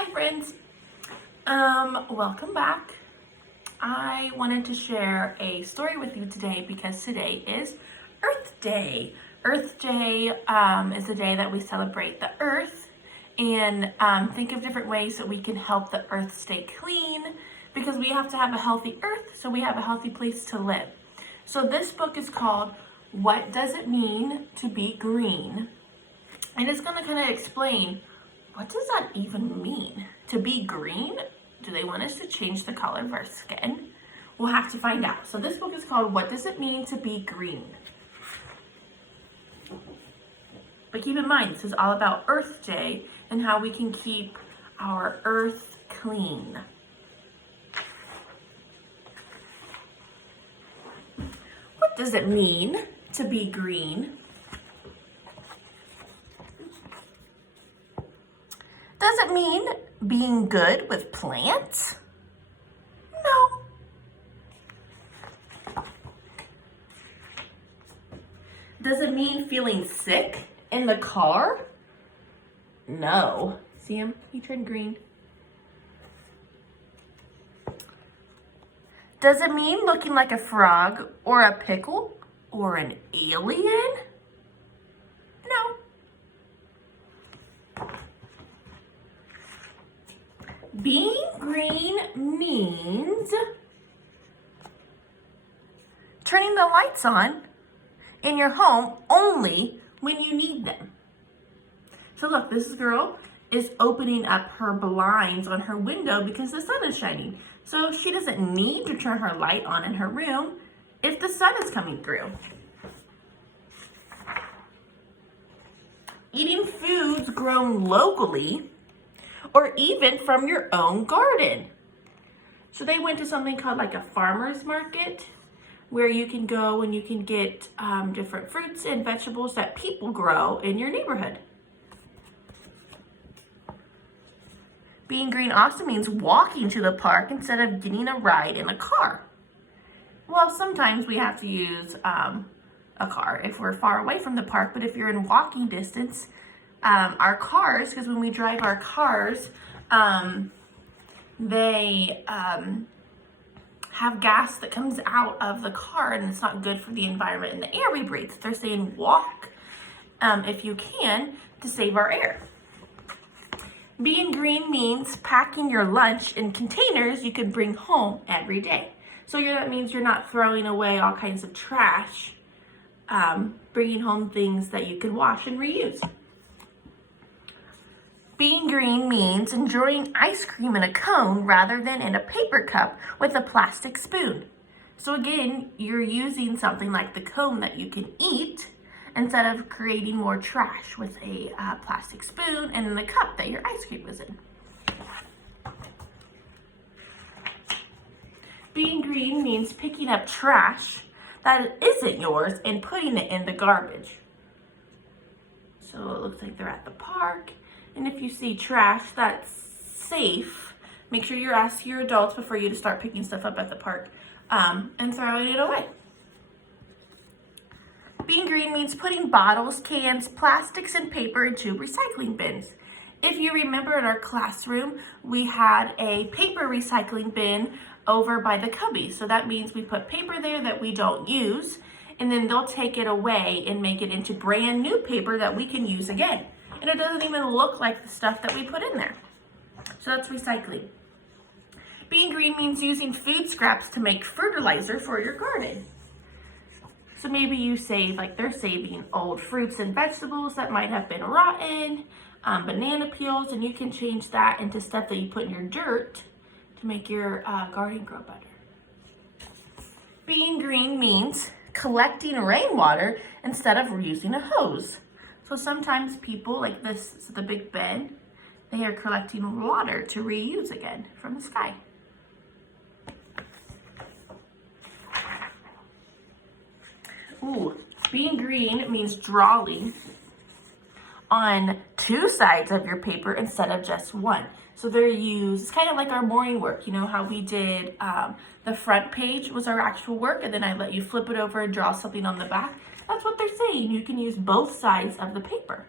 Hi friends, welcome back. I wanted to share a story with you today because today is Earth Day. Earth Day is a day that we celebrate the earth and think of different ways that we can help the earth stay clean because we have to have a healthy earth so we have a healthy place to live. So this book is called What Does It Mean to Be Green? And it's going to kind of explain, what does that even mean? To be green? Do they want us to change the color of our skin? We'll have to find out. So this book is called What Does It Mean to Be Green? But keep in mind, this is all about Earth Day and how we can keep our earth clean. What does it mean to be green? Does it mean being good with plants? No. Does it mean feeling sick in the car? No. See him? He turned green. Does it mean looking like a frog or a pickle or an alien? No. Being green means turning the lights on in your home only when you need them. So look, this girl is opening up her blinds on her window because the sun is shining. So she doesn't need to turn her light on in her room if the sun is coming through. Eating foods grown locally or even from your own garden. So they went to something called like a farmer's market where you can go and you can get different fruits and vegetables that people grow in your neighborhood. Being green also means walking to the park instead of getting a ride in a car. Well, sometimes we have to use a car if we're far away from the park, but if you're in walking distance, our cars, because when we drive our cars, they have gas that comes out of the car and it's not good for the environment and the air we breathe. So they're saying walk if you can to save our air. Being green means packing your lunch in containers you can bring home every day. So that means you're not throwing away all kinds of trash, bringing home things that you can wash and reuse. Being green means enjoying ice cream in a cone rather than in a paper cup with a plastic spoon. So again, you're using something like the cone that you can eat instead of creating more trash with a plastic spoon and in the cup that your ice cream was in. Being green means picking up trash that isn't yours and putting it in the garbage. So it looks like they're at the park. And if you see trash that's safe, make sure you ask your adults before you start picking stuff up at the park and throwing it away. Being green means putting bottles, cans, plastics, and paper into recycling bins. If you remember in our classroom, we had a paper recycling bin over by the cubby. So that means we put paper there that we don't use, and then they'll take it away and make it into brand new paper that we can use again. And it doesn't even look like the stuff that we put in there. So that's recycling. Being green means using food scraps to make fertilizer for your garden. So maybe you save, like they're saving old fruits and vegetables that might have been rotten, banana peels, and you can change that into stuff that you put in your dirt to make your garden grow better. Being green means collecting rainwater instead of using a hose. So sometimes people, like this is the Big Ben, they are collecting water to reuse again from the sky. Ooh, being green means drawing on two sides of your paper instead of just one. So they're used, it's kind of like our morning work, you know how we did the front page was our actual work and then I let you flip it over and draw something on the back. That's what they're saying. You can use both sides of the paper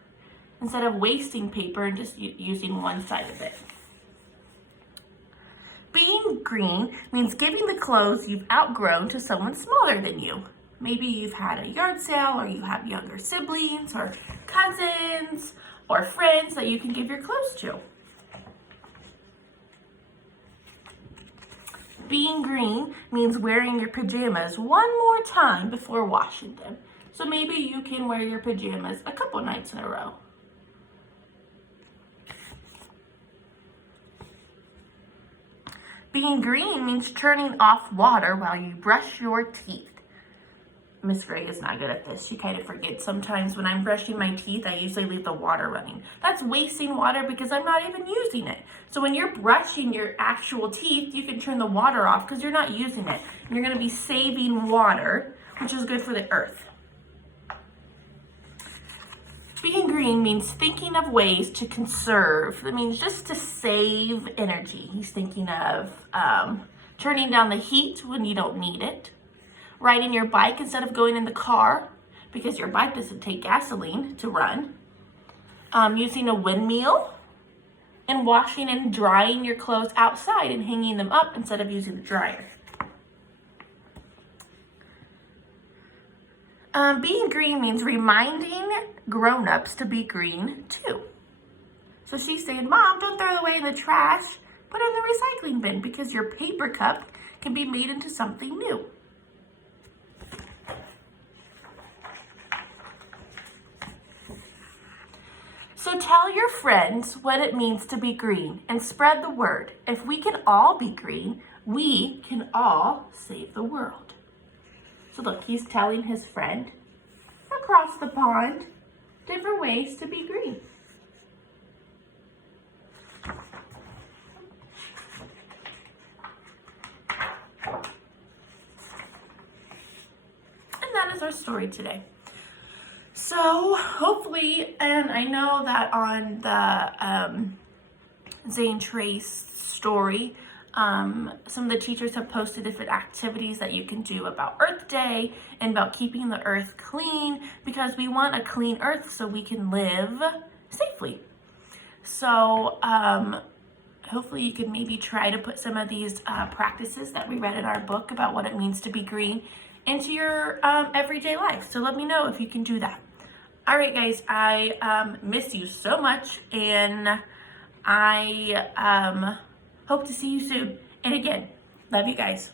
instead of wasting paper and just using one side of it. being green means giving the clothes you've outgrown to someone smaller than you. Maybe you've had a yard sale, or you have younger siblings or cousins or friends that you can give your clothes to. Being green means wearing your pajamas one more time before washing them. So maybe you can wear your pajamas a couple nights in a row. Being green means turning off water while you brush your teeth. Miss Gray is not good at this. She kind of forgets sometimes when I'm brushing my teeth, I usually leave the water running. That's wasting water because I'm not even using it. So when you're brushing your actual teeth, you can turn the water off because you're not using it. And you're going to be saving water, which is good for the earth. Being green means thinking of ways to conserve. That means just to save energy. He's thinking of turning down the heat when you don't need it. Riding your bike instead of going in the car because your bike doesn't take gasoline to run. Using a windmill, and washing and drying your clothes outside and hanging them up instead of using the dryer. Being green means reminding grown-ups to be green too. So she's saying, Mom, don't throw it away in the trash. Put it in the recycling bin because your paper cup can be made into something new. So tell your friends what it means to be green and spread the word. If we can all be green, we can all save the world. So look, he's telling his friend across the pond different ways to be green. And that is our story today. So hopefully, and I know that on the Zane Trace story, some of the teachers have posted different activities that you can do about Earth Day and about keeping the earth clean, because we want a clean earth so we can live safely. So hopefully you can maybe try to put some of these practices that we read in our book about what it means to be green into your everyday life. So let me know if you can do that. All right, guys, I miss you so much, and I hope to see you soon. And again, love you guys.